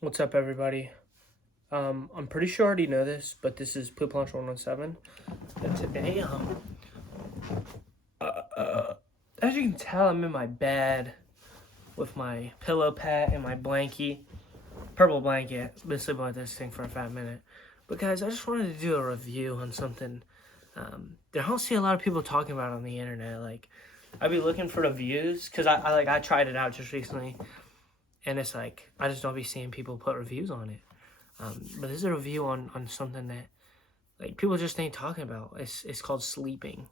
What's up, everybody? I'm pretty sure I already know this, but this is Poop Lunch 117. And today, as you can tell, I'm in my bed with my pillow pad and my blankie, purple blanket. Been sleeping with this thing for a fat minute. But guys, I just wanted to do a review on something that I don't see a lot of people talking about on the internet. Like, I'd be looking for reviews because I tried it out just recently, and it's like I just don't be seeing people put reviews on it. But this is a review on something that like people just ain't talking about. It's called sleeping,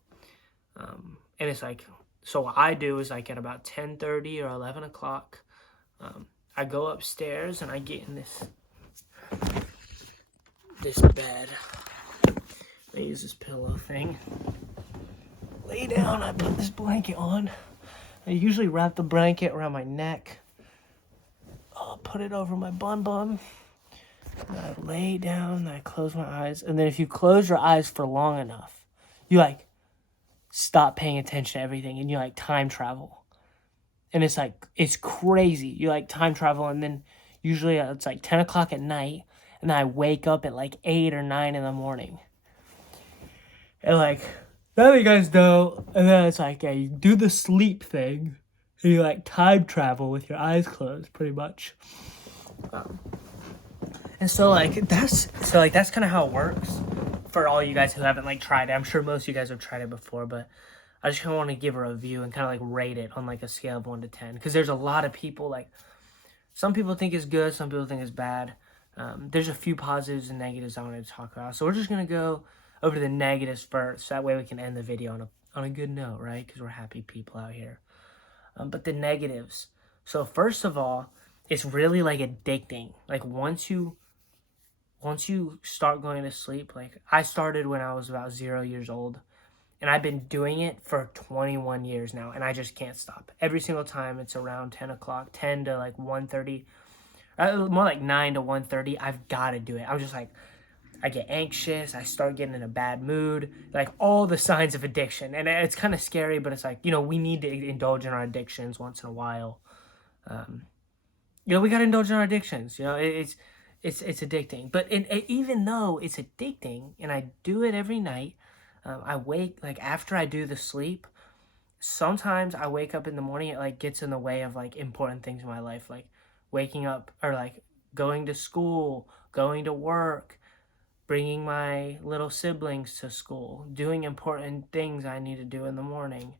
and it's like so. What I do is like at about 10:30 or 11 o'clock, I go upstairs and I get in this bed. I use this pillow thing. Lay down. I put this blanket on. I usually wrap the blanket around my neck. I'll put it over my bum. And I lay down, and I close my eyes, and then if you close your eyes for long enough, you like stop paying attention to everything, and you like time travel, and it's like it's crazy. You like time travel, and then usually it's like 10 o'clock at night, and then I wake up at like 8 or 9 in the morning, and like now that you guys know, and then it's like yeah, you do the sleep thing, and you like time travel with your eyes closed, pretty much. And that's kind of how it works for all you guys who haven't like tried it. I'm sure most of you guys have tried it before, but I just kind of want to give a review and kind of like rate it on like a scale of 1 to 10 because there's a lot of people like some people think it's good, some people think it's bad. There's a few positives and negatives I wanted to talk about, so we're just gonna go over the negatives first. So that way we can end the video on a good note, right? Because we're happy people out here. But the negatives. So first of all, it's really like addicting. Like once you start going to sleep, like I started when I was about 0 years old, and I've been doing it for 21 years now, and I just can't stop. Every single time it's around 10 o'clock, 10 to like 1:30, more like 9 to 1:30, I've got to do it. I'm just like, I get anxious, I start getting in a bad mood, like all the signs of addiction. And it's kind of scary, but it's like, we need to indulge in our addictions once in a while. Um, we got to indulge in our addictions. It's addicting. But even though it's addicting, and I do it every night, I wake like after I do the sleep. Sometimes I wake up in the morning. It like gets in the way of like important things in my life, like waking up or like going to school, going to work, bringing my little siblings to school, doing important things I need to do in the morning.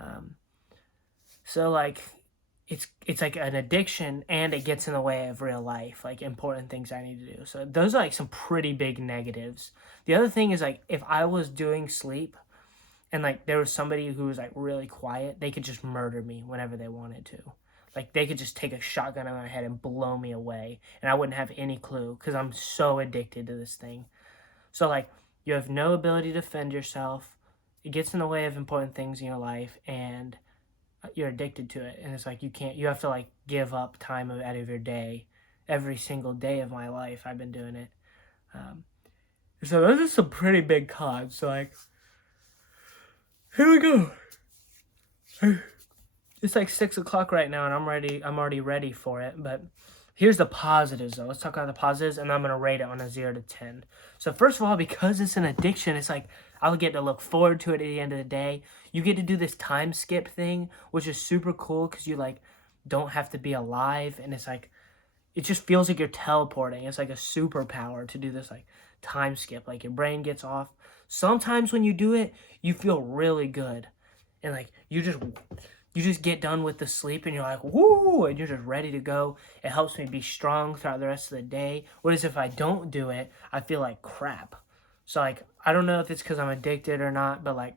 Um, so like it's like an addiction and it gets in the way of real life, like important things I need to do. So those are like some pretty big negatives. The other thing is like if I was doing sleep and like there was somebody who was like really quiet, they could just murder me whenever they wanted to. Like they could just take a shotgun in my head and blow me away and I wouldn't have any clue because I'm so addicted to this thing. So like you have no ability to defend yourself. It gets in the way of important things in your life and you're addicted to it, and it's like you have to like give up time out of your day every single day of my life. I've been doing it. um, so those are some pretty big cons. So like here we go. It's like 6 o'clock right now and I'm already ready for it. But here's the positives though. Let's talk about the positives, and I'm gonna rate it on a 0 to 10. So first of all, because it's an addiction, it's like I'll get to look forward to it at the end of the day. You get to do this time skip thing, which is super cool because you like don't have to be alive, and it's like it just feels like you're teleporting. It's like a superpower to do this like time skip. Like your brain gets off. Sometimes when you do it, you feel really good, and like you just get done with the sleep and you're like, woo, and you're just ready to go. It helps me be strong throughout the rest of the day. Whereas if I don't do it, I feel like crap. So like, I don't know if it's because I'm addicted or not, but like,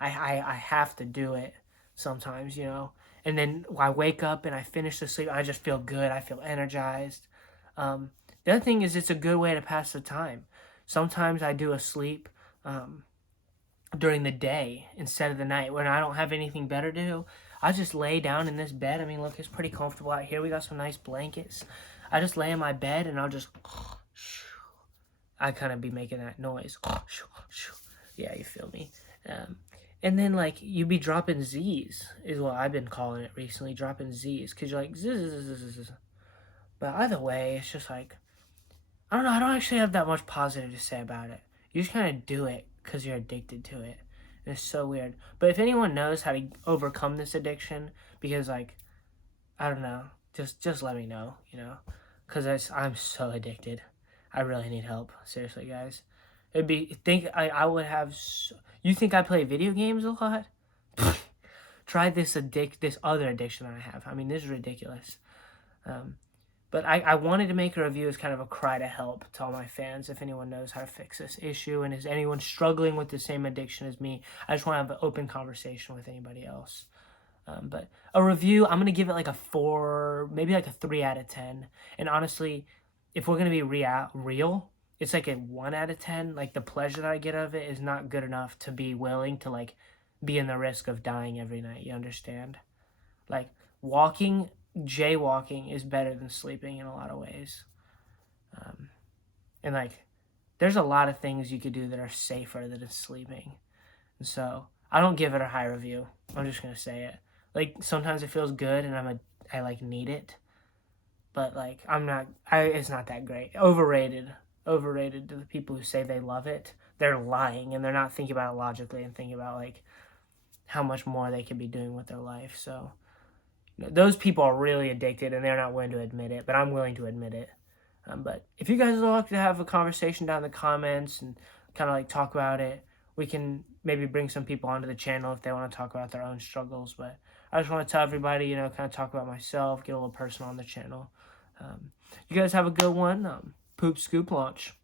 I have to do it sometimes. And then I wake up and I finish the sleep. I just feel good. I feel energized. Um, the other thing is it's a good way to pass the time. Sometimes I do a sleep. During the day instead of the night when I don't have anything better to do. I just lay down in this bed. I mean, look, it's pretty comfortable out here. We got some nice blankets. I just lay in my bed and I'll just I kind of be making that noise. Yeah, you feel me? Um, and then like you be dropping Z's is what I've been calling it recently, dropping Z's, because you're like zzz. But either way, it's just like, I don't know. I don't actually have that much positive to say about it. You just kind of do it because you're addicted to it. And it's so weird. But if anyone knows how to overcome this addiction, because like, I don't know, just let me know, because I'm so addicted. I really need help. Seriously, guys. I would have. You think I play video games a lot? Try this other addiction that I have. I mean, this is ridiculous. Um, but I wanted to make a review as kind of a cry to help to all my fans. If anyone knows how to fix this issue, and is anyone struggling with the same addiction as me, I just want to have an open conversation with anybody else. But a review, I'm going to give it like a 4, maybe like a 3 out of 10. And honestly, if we're going to be real, it's like a 1 out of 10. Like, the pleasure that I get out of it is not good enough to be willing to like be in the risk of dying every night. You understand? Like, jaywalking is better than sleeping in a lot of ways. And like, there's a lot of things you could do that are safer than sleeping. And so I don't give it a high review. I'm just going to say it. Like, sometimes it feels good and I like need it. But like, it's not that great. Overrated to the people who say they love it. They're lying, and they're not thinking about it logically and thinking about like how much more they could be doing with their life. So those people are really addicted, and they're not willing to admit it, but I'm willing to admit it. But if you guys would like to have a conversation down in the comments and kind of like talk about it, we can maybe bring some people onto the channel if they want to talk about their own struggles. But I just want to tell everybody, kind of talk about myself, get a little personal on the channel. You guys have a good one. Poop Scoop Launch.